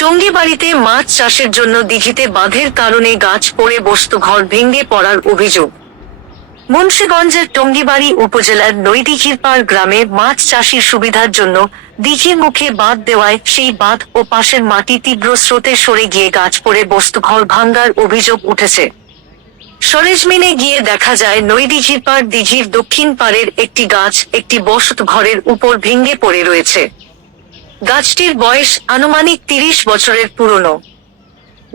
টঙ্গিবাড়িতে মাছ চাষের জন্য দিঘিতে বাঁধের কারণে গাছ পড়ে বস্তু ঘর ভেঙে পড়ার অভিযোগ। মুন্সীগঞ্জের টঙ্গিবাড়ি উপজেলার নৈদিঘির পাড় গ্রামে মাছ চাষির সুবিধার জন্য দিঘির মুখে বাঁধ দেওয়ায় সেই বাঁধ ও পাশের মাটি তীব্র স্রোতে সরে গিয়ে গাছ পড়ে বস্তু ঘর ভাঙ্গার অভিযোগ উঠেছে। সরেজমিনে গিয়ে দেখা যায় নৈদিঘির পাড় দিঘির দক্ষিণ পাড়ের একটি গাছ একটি বসত ঘরের উপর ভেঙে পড়ে রয়েছে। গাছটির বয়স আনুমানিক তিরিশ বছরের পুরনো।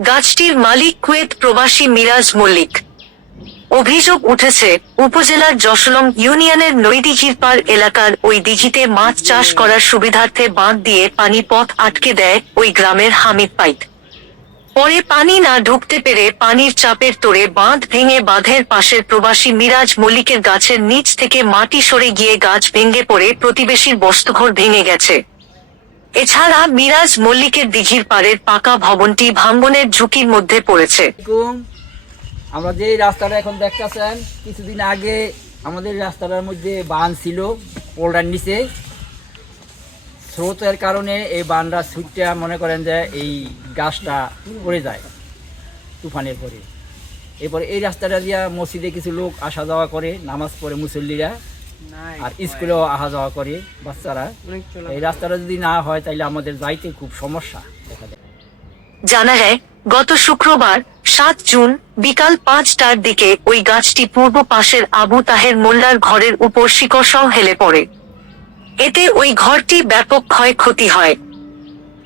গাছটির মালিক কুয়েত প্রবাসী মিরাজ মল্লিক। অভিযোগ উঠেছে, উপজেলার যশলম ইউনিয়নের নৈদিঘির পাড় এলাকার ওই দিঘিতে মাছ চাষ করার সুবিধার্থে বাঁধ দিয়ে পানি পথ আটকে দেয় ওই গ্রামের হামিদ পাইত পরে পানি না ঢুকতে পেরে পানির চাপের তোড়ে বাঁধ ভেঙে বাঁধের পাশের প্রবাসী মিরাজ মল্লিকের গাছের নিচ থেকে মাটি সরে গিয়ে গাছ ভেঙে পড়ে প্রতিবেশীর বস্তুঘর ভেঙে গেছে। এছাড়া মিরাজ মল্লিকের দিঘির পাড়ের পাকা ভবনটি ভাঙ্গনের ঝুঁকির মধ্যে পড়েছে। আমরা যে রাস্তাটা এখন দেখতেছেন, কিছুদিন আগে আমাদের রাস্তাটার মধ্যে বান ছিল পোলটার নিচে। স্রোতের কারণে এই বানটা ছুটটা মনে করেন যে এই গাছটা পড়ে যায়, তুফানের পরে। এরপরে এই রাস্তাটা দিয়া মসজিদে কিছু লোক আসা যাওয়া করে, নামাজ পড়ে মুসল্লিরা। আর স্কুলেও আসা যাওয়া করে বাচ্চারা। এই রাস্তাটা যদি না হয় তাহলে আমাদের যাইতে খুব সমস্যা দেখা জানা যায় গত শুক্রবার সাত জুন বিকাল পাঁচটার দিকে ওই গাছটি পূর্ব পাশের আবু তাহের মোল্লার ঘরের উপর শিকড়সহ হেলে পড়ে। এতে ওই ঘরটি ব্যাপক ক্ষয়ক্ষতি হয়।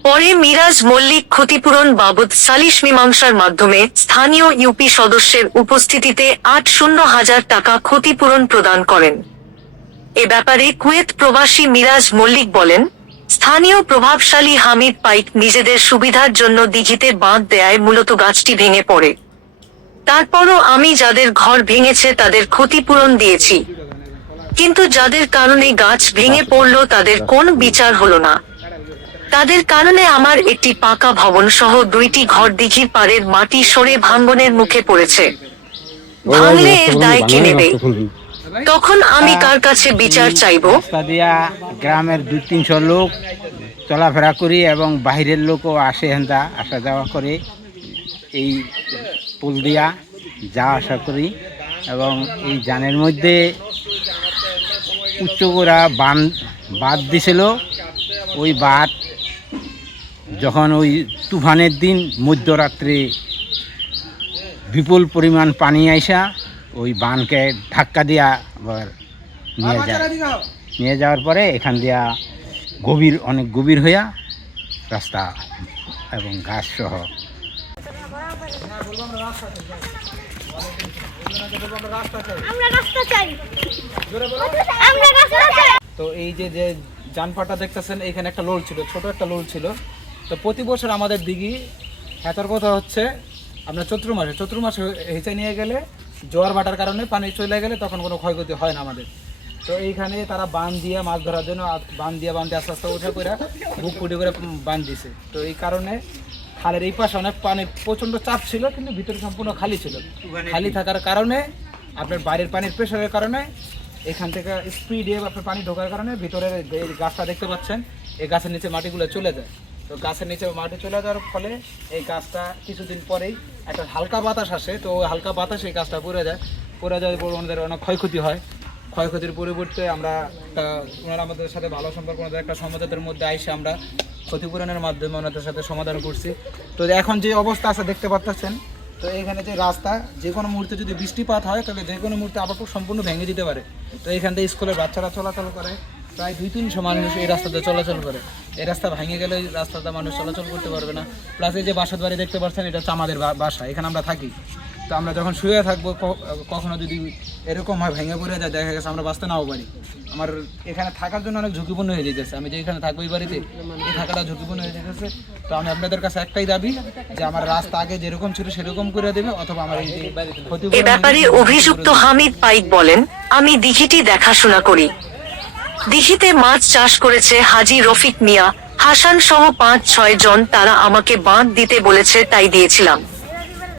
পরে মিরাজ মল্লিক ক্ষতিপূরণ বাবদ সালিশ মীমাংসার মাধ্যমে স্থানীয় ইউপি সদস্যের উপস্থিতিতে আট শূন্য হাজার টাকা ক্ষতিপূরণ প্রদান করেন। এ ব্যাপারে কুয়েত প্রবাসী মিরাজ মল্লিক বলেন স্থানীয় প্রভাবশালী হামিদ পাইক নিজেদের সুবিধার জন্য দিঘিতে বাঁধ দেয় মূলত গাছটি ভেঙে পড়ে। তারপরও আমি যাদের ঘর ভেঙেছে তাদের ক্ষতিপূরণ দিয়েছি। কিন্তু যাদের কারণে গাছ ভেঙে পড়ল তাদের কোন বিচার হলো না। তাদের কারণে আমার একটি পাকা ভবন সহ দুইটি ঘর দিঘির পাড়ের মাটি সরে ভাঙ্গনের মুখে পড়েছে। ভাঙলে এর দায় কে নেবে? তখন আমি কার কাছে বিচার চাইব? রাস্তা দিয়া গ্রামের দুই তিনশো লোক চলাফেরা করি এবং বাইরের লোকও আসে হেন্দা আসা যাওয়া করে এই পুল দিয়া যা আসা করি। এবং এই যানের মধ্যে উচ্চ করা বান বাদ দিছিল। ওই বাদ যখন ওই তুফানের দিন মধ্যরাত্রে বিপুল পরিমাণ পানি আইসা ওই বানকে ধাক্কা দিয়া আবার নিয়ে যায়। নিয়ে যাওয়ার পরে এখান দিয়া গভীর অনেক গভীর হইয়া রাস্তা এবং গাছ সহ। আমরা রাস্তা চাই। আমরা রাস্তা চাই। তো এই যে যে যানপাটা দেখতেছেন এখানে একটা লোল ছিল ছোট একটা লোল ছিল। তো প্রতি বছর আমাদের দিঘি হেতার কথা হচ্ছে আপনার চতুর্মাসে চতুর্মাসে হেঁচে নিয়ে গেলে জোয়ার ভাটার কারণে পানি চলে গেলে তখন কোনো ক্ষয়ক্ষতি হয় না আমাদের। তো এইখানে তারা বান দিয়ে মাছ ধরার জন্য বান দিয়ে বান দিয়ে আস্তে আস্তে উঠে করে বুক কুটি করে বান দিছে। তো এই কারণে খালের এই পাশে অনেক পানি প্রচণ্ড চাপ ছিল কিন্তু ভিতরে সম্পূর্ণ খালি ছিল। খালি থাকার কারণে আপনার বাইরের পানির প্রেশারের কারণে এখান থেকে স্পিডে আপনার পানি ঢোকার কারণে ভিতরের এই গাছটা দেখতে পাচ্ছেন এই গাছের নিচে মাটিগুলো চলে যায়। তো গাছের নিচে মাটি চলে যাওয়ার ফলে এই গাছটা কিছুদিন পরেই একটা হালকা বাতাস আসে, তো ওই হালকা বাতাস এই গাছটা পড়ে যায়। পড়ে যাওয়ার পর ওনাদের অনেক ক্ষয়ক্ষতি হয়। ক্ষয়ক্ষতির পরিবর্তে আমরা একটা, ওনারা আমাদের সাথে ভালো সম্পর্ক, ওনাদের একটা সমাজের মধ্যে আইসে আমরা ক্ষতিপূরণের মাধ্যমে ওনাদের সাথে সমাধান করছি। তো এখন যে অবস্থা আছে, দেখতে পাচ্ছেন তো এখানে যে রাস্তা, যে কোনো মুহূর্তে যদি বৃষ্টিপাত হয়, তাহলে যে কোনো মুহূর্তে আবার খুব সম্পূর্ণ ভেঙে দিতে পারে। তো এখান থেকে স্কুলের বাচ্চারা চলাচল করে, প্রায় দুই তিনশো মানুষ এই রাস্তাতে চলাচল করে। এই রাস্তা ভেঙে গেলে এই রাস্তাতে মানুষ চলাচল করতে পারবে না। প্লাস এই যে বাসার বাড়ি দেখতে পাচ্ছেন এটা হচ্ছে আমাদের বাসা এখানে আমরা থাকি। তো আমরা যখন শুয়ে থাকব কখনো যদি এরকম হয় ভেঙে পড়ে যায় দেখা গেছে আমরা বাঁচতে নাও পারি। আমার এখানে থাকার জন্য অনেক ঝুঁকিপূর্ণ হয়ে যেতেছে। আমি যে এখানে থাকব এই বাড়িতে এই থাকাটা ঝুঁকিপূর্ণ হয়ে যেতেছে। তো আমি আপনাদের কাছে একটাই দাবি যে আমার রাস্তা আগে যেরকম ছিল সেরকম করে দেবে অথবা আমার এই এ ব্যাপারে অভিযুক্ত হামিদ পাইক বলেন আমি দিঘিটি দেখাশোনা করি। দিঘিতে মাছ চাষ করেছে হাজি রফিক মিয়া। হাসান সহ পাঁচ ছয় জন তারা আমাকে বাঁধ দিতে বলেছে, তাই দিয়েছিলাম।